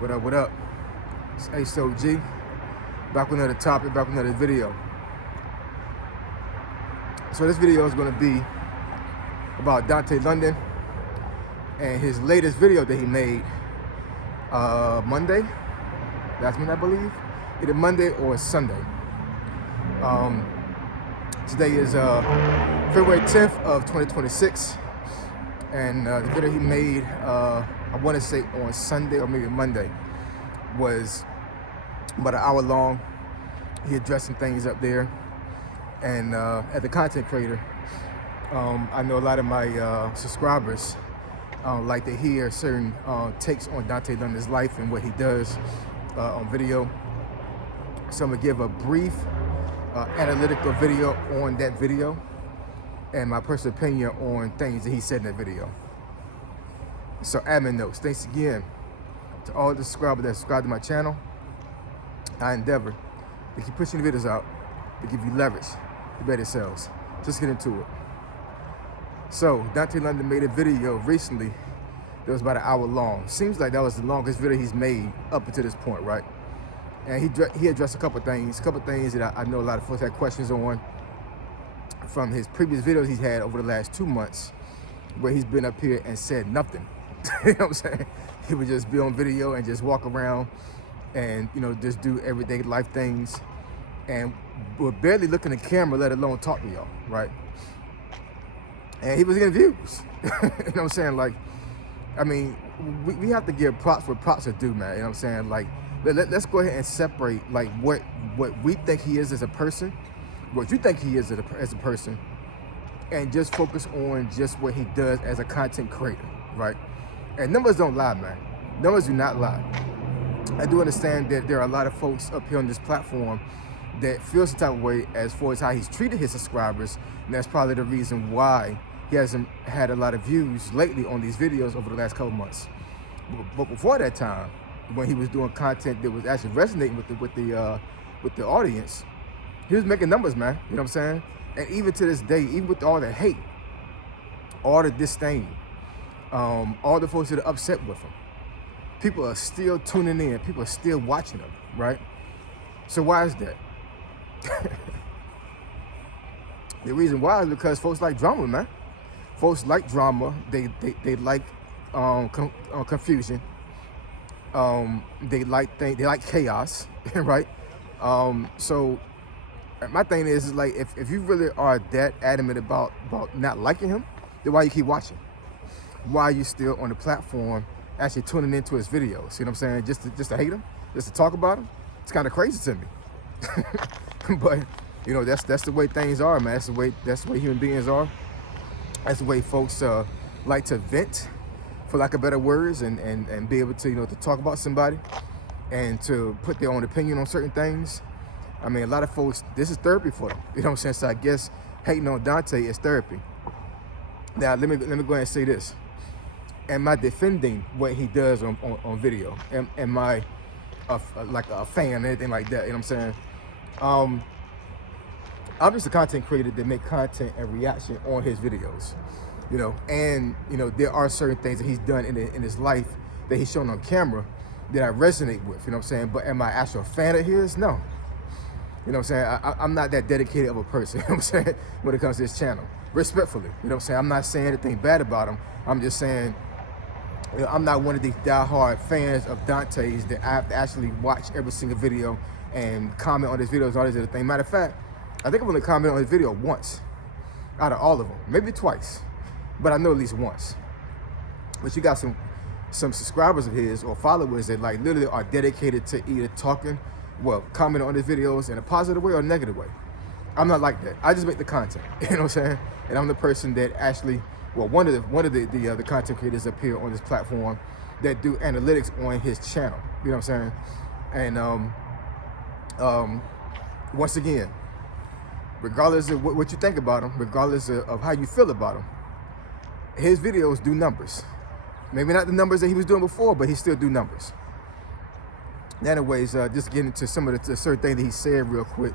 What up, what up? It's Ace OG. Back with another topic, back with another video. So this video is going to be about Dontay London and his latest video that he made Monday. That's when I believe. Either Monday or Sunday. Today is February 10th of 2026. And the video he made, I want to say on Sunday or maybe Monday, was about an hour long. He addressed some things up there. And as a content creator, I know a lot of my subscribers like to hear certain takes on Dontay London's life and what he does on video. So I'm gonna give a brief analytical video on that video and my personal opinion on things that he said in that video. So admin notes, thanks again to all the subscribers that subscribe to my channel. I endeavor to keep pushing the videos out to give you leverage to better sales. Just get into it. So Dontay London made a video recently that was about an hour long. Seems like that was the longest video he's made up until this point, right? And he addressed a couple things that I know a lot of folks had questions on from his previous videos he's had over the last 2 months, where he's been up here and said nothing. You know what I'm saying? He would just be on video and just walk around and, you know, just do everyday life things and would barely look in the camera, let alone talk to y'all, right? And he was getting views. You know what I'm saying? Like, I mean, we have to give props where props are due, man. You know what I'm saying? Like, let's go ahead and separate like what we think he is as a person, what you think he is as a person, and just focus on just what he does as a content creator, right? And numbers don't lie, man. Numbers do not lie. I do understand that there are a lot of folks up here on this platform that feel some type of way as far as how he's treated his subscribers, and that's probably the reason why he hasn't had a lot of views lately on these videos over the last couple months. But before that time, when he was doing content that was actually resonating with the audience, he was making numbers, man. You know what I'm saying? And even to this day, even with all the hate, all the disdain, all the folks that are upset with him, people are still tuning in. People are still watching him, right? So why is that? The reason why is because folks like drama, man. Folks like drama. They like confusion. They like chaos, right? So my thing is like, if you really are that adamant about not liking him, then why you keep watching? Why are you still on the platform actually tuning into his videos? You know what I'm saying? Just to hate him, just to talk about him? It's kind of crazy to me. But you know, that's the way things are, man. That's the way human beings are. That's the way folks like to vent, for lack of better words, and be able to, you know, to talk about somebody and to put their own opinion on certain things. I mean, a lot of folks, this is therapy for them. You know what I'm saying? So I guess hating on Dante is therapy. Now, let me go ahead and say this. Am I defending what he does on video? Am I like a fan or anything like that? You know what I'm saying? I'm just a content creator that make content and reaction on his videos, you know. And you know, there are certain things that he's done in his life that he's shown on camera that I resonate with. You know what I'm saying? But am I actually a fan of his? No. You know what I'm saying? I'm not that dedicated of a person. You know what I'm saying? When it comes to his channel, respectfully. You know what I'm saying? I'm not saying anything bad about him. I'm just saying, you know, I'm not one of these diehard fans of Dante's that I have to actually watch every single video and comment on his videos and all these other things. Matter of fact, I think I'm gonna comment on his video once out of all of them, maybe twice, but I know at least once. But you got some subscribers of his or followers that like literally are dedicated to either commenting on his videos in a positive way or a negative way. I'm not like that. I just make the content, you know what I'm saying? And I'm the person that actually, well, one of the content creators up here on this platform that do analytics on his channel. You know what I'm saying? And once again, regardless of what you think about him, regardless of how you feel about him, his videos do numbers. Maybe not the numbers that he was doing before, but he still do numbers. Anyways, just getting into some of the certain things that he said real quick.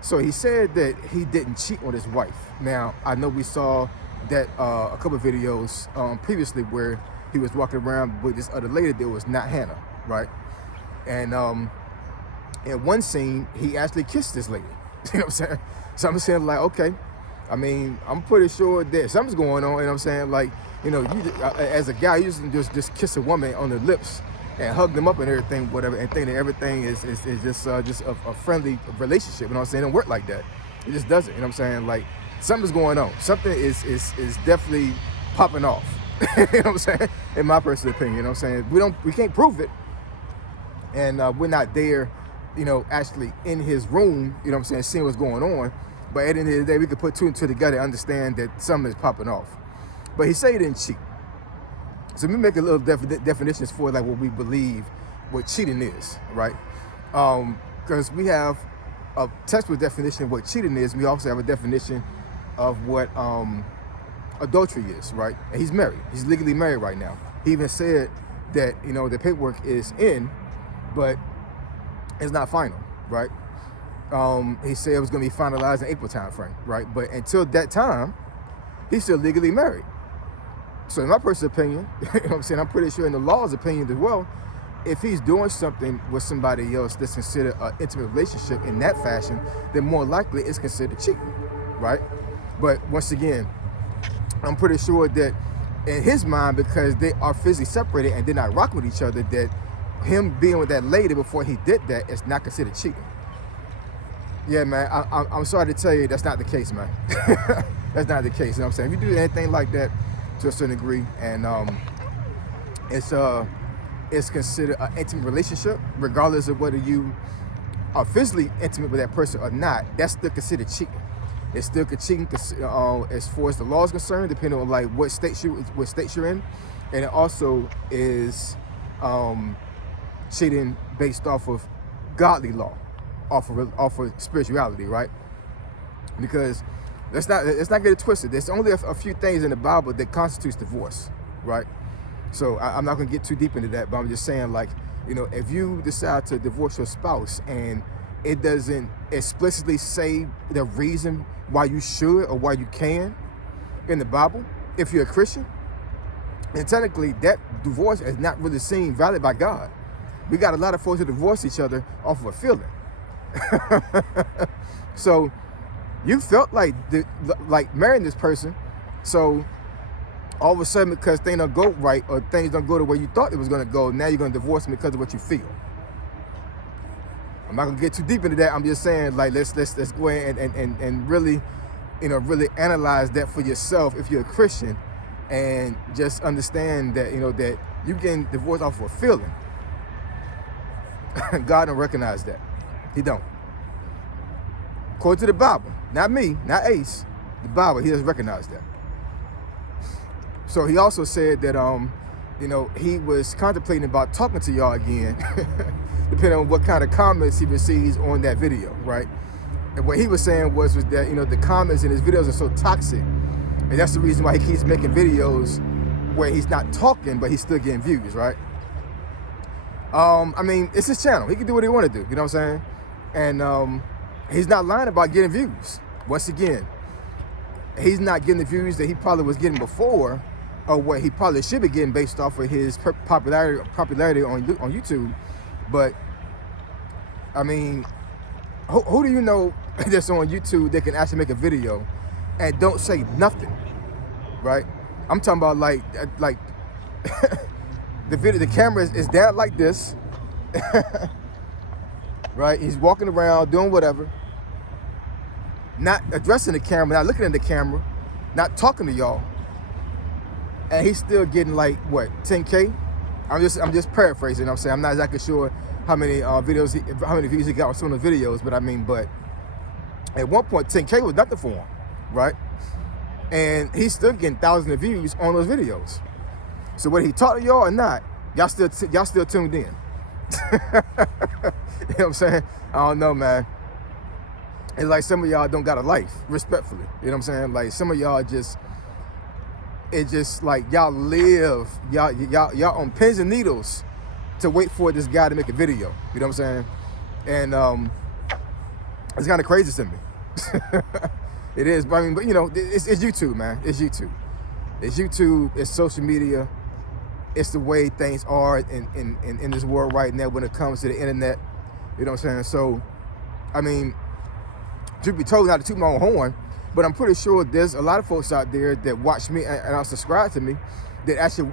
So he said that he didn't cheat on his wife. Now, I know we saw that a couple of videos previously where he was walking around with this other lady that was not Hannah, right? And in one scene, he actually kissed this lady. You know what I'm saying? So I'm saying, like, okay, I mean, I'm pretty sure that something's going on. You know what I'm saying? Like, you know, you as a guy, you just kiss a woman on the lips and hug them up and everything, whatever, and think that everything is just a friendly relationship. You know what I'm saying? It don't work like that. It just doesn't. You know what I'm saying? Like, something's going on. Something is definitely popping off. You know what I'm saying? In my personal opinion, you know what I'm saying? We can't prove it, and we're not there, you know, actually in his room. You know what I'm saying? Seeing what's going on. But at the end of the day, we could put two and two together and understand that something is popping off. But he said he didn't cheat. So we make a little definitions for like what we believe what cheating is, right? Because we have a textbook definition of what cheating is. We also have a definition of what adultery is, right? And he's married. He's legally married right now. He even said that, you know, the paperwork is in, but it's not final, right? He said it was going to be finalized in April time frame, right? But until that time, he's still legally married. So in my personal opinion, you know what I'm saying, I'm pretty sure in the law's opinion as well, if he's doing something with somebody else that's considered an intimate relationship in that fashion, then more likely it's considered cheating, right? But once again, I'm pretty sure that in his mind, because they are physically separated and they're not rocking with each other, that him being with that lady before he did that is not considered cheating. Yeah, man, I'm sorry to tell you that's not the case, man. That's not the case. You know what I'm saying? If you do anything like that to a certain degree, and it's considered an intimate relationship, regardless of whether you are physically intimate with that person or not, that's still considered cheating. It's still cheating as far as the law is concerned, depending on like what state you're in, and it also is cheating based off of godly law, off of spirituality, right? Because let's not get it twisted. There's only a few things in the Bible that constitutes divorce, right? So I'm not gonna get too deep into that, but I'm just saying, like, you know, if you decide to divorce your spouse and it doesn't explicitly say the reason why you should or why you can in the Bible, if you're a Christian, and technically that divorce is not really seen valid by God. We got a lot of folks who divorce each other off of a feeling. So you felt like marrying this person, so all of a sudden, because things don't go right or things don't go the way you thought it was going to go, now you're going to divorce them because of what you feel. I'm not going to get too deep into that. I'm just saying, like, let's go ahead and really, you know, really analyze that for yourself if you're a Christian, and just understand that, you know, that you getting divorced off of a feeling. God don't recognize that. He don't. According to the Bible, not me, not Ace, the Bible, he doesn't recognize that. So he also said that, you know, he was contemplating about talking to y'all again, depending on what kind of comments he receives on that video, right? And what he was saying was that, you know, the comments in his videos are so toxic, and that's the reason why he keeps making videos where he's not talking, but he's still getting views, right? I mean, it's his channel. He can do what he want to do, you know what I'm saying? And he's not lying about getting views. Once again, he's not getting the views that he probably was getting before, or what he probably should be getting based off of his popularity on YouTube. But I mean, who do you know that's on YouTube that can actually make a video and don't say nothing, right? I'm talking about like the camera is down like this, right? He's walking around doing whatever, not addressing the camera, not looking at the camera, not talking to y'all, and he's still getting like what, 10K? I'm just paraphrasing. I'm saying I'm not exactly sure how many how many views he got on some of the videos, but I mean, but at one point 10K was nothing for him, right? And he's still getting thousands of views on those videos. So whether he talked to y'all or not, y'all still tuned in. You know what I'm saying? I don't know, man. It's like some of y'all don't got a life, respectfully. You know what I'm saying? Like some of y'all it's just like y'all live, y'all on pins and needles to wait for this guy to make a video. You know what I'm saying? And it's kind of crazy to me. It is, but I mean, but you know, it's YouTube, man. It's YouTube. It's YouTube. It's social media. it's the way things are in this world right now when it comes to the internet. You know what I'm saying? So, I mean, truth be told, not to toot my own horn, but I'm pretty sure there's a lot of folks out there that watch me and are subscribed to me that actually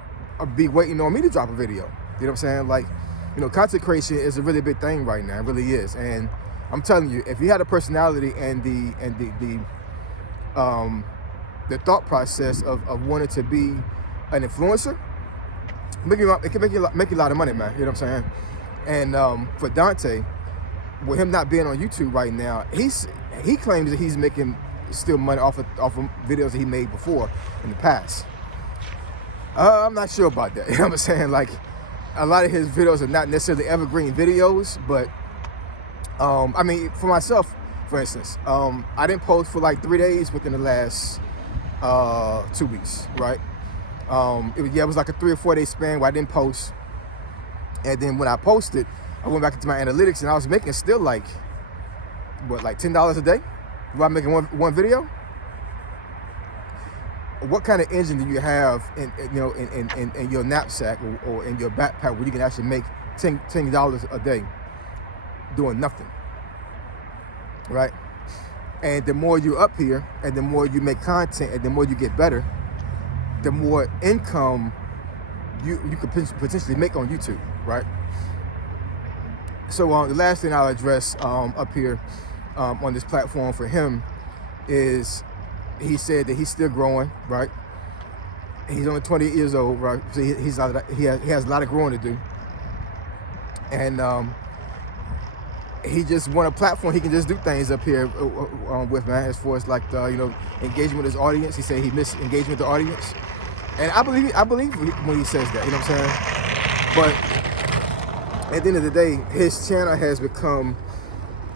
be waiting on me to drop a video. You know what I'm saying? Like, you know, content creation is a really big thing right now. It really is. And I'm telling you, if you had a personality and the thought process of wanting to be an influencer, it can make you a lot of money, man. You know what I'm saying? And for Dante, with him not being on YouTube right now, he claims that he's making still money off of videos that he made before in the past. I'm not sure about that. You know what I'm saying? Like, a lot of his videos are not necessarily evergreen videos, but I mean, for myself, for instance, I didn't post for like 3 days within the last 2 weeks, right? It was like a 3 or 4 day span where I didn't post, and then when I posted, I went back into my analytics and I was making still like, what, like $10 a day? While I'm making one video? What kind of engine do you have in your knapsack or in your backpack where you can actually make $10 a day doing nothing, right? And the more you're up here and the more you make content and the more you get better, the more income you could potentially make on YouTube, right? So the last thing I'll address up here on this platform for him is, he said that he's still growing, right? He's only 28 years old, right? So he has a lot of growing to do, and he just want a platform he can just do things up here with, man. As far as like engagement with his audience, he said he missed engagement with the audience, and I believe when he says that, you know what I'm saying? But at the end of the day, his channel has become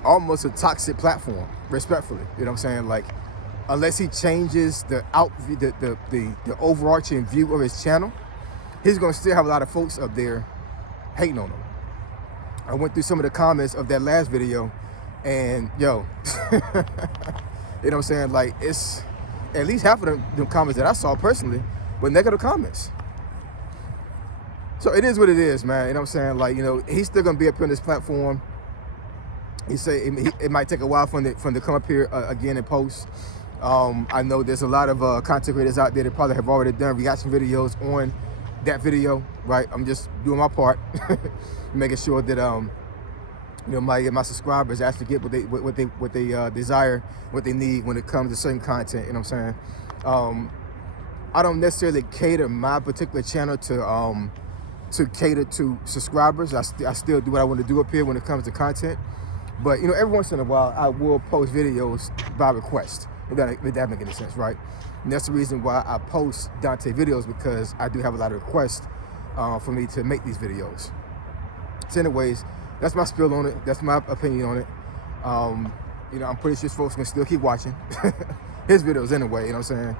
almost a toxic platform, respectfully. You know what I'm saying? Like, unless he changes the overarching view of his channel, he's gonna still have a lot of folks up there hating on him. I went through some of the comments of that last video, and yo, you know what I'm saying? Like, it's at least half of the comments that I saw personally were negative comments. So it is what it is, man. You know what I'm saying? Like, he's still gonna be up here on this platform. He say it might take a while for him to come up here again and post. I know there's a lot of content creators out there that probably have already done reaction videos on that video, right? I'm just doing my part, making sure that my subscribers actually get what they desire, what they need when it comes to certain content. You know what I'm saying? I don't necessarily cater my particular channel to cater to subscribers. I still do what I want to do up here when it comes to content, but every once in a while I will post videos by request. If that make any sense, right? And that's the reason why I post Dante videos, because I do have a lot of requests for me to make these videos. So anyways, that's my spiel on it. That's my opinion on it. I'm pretty sure folks can still keep watching his videos anyway, you know what I'm saying?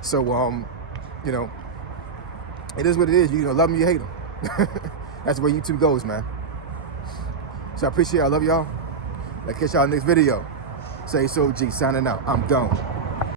So, it is what it is. You love them, you hate them. That's the way YouTube goes, man. So I appreciate it. I love y'all. I'll catch y'all next video. Say so G, signing out. I'm gone.